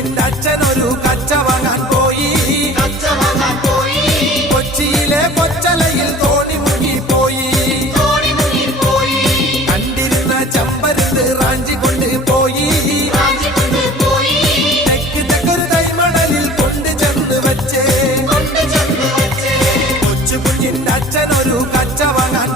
കുഞ്ഞിന്റെ അച്ഛനൊരു കച്ച വാങ്ങാൻ പോയി. കൊച്ചിയിലെ കൊച്ചലയിൽ തോണി മുങ്ങിപ്പോയി. കണ്ടിരുന്ന ചമ്പരത്ത് റാഞ്ചി കൊണ്ട് പോയി. തെക്കൊരു തൈമണലിൽ കൊണ്ട് ചെന്ന് വെച്ച് കൊച്ചു കുഞ്ഞിന്റെ അച്ഛനൊരു കച്ച വാങ്ങാൻ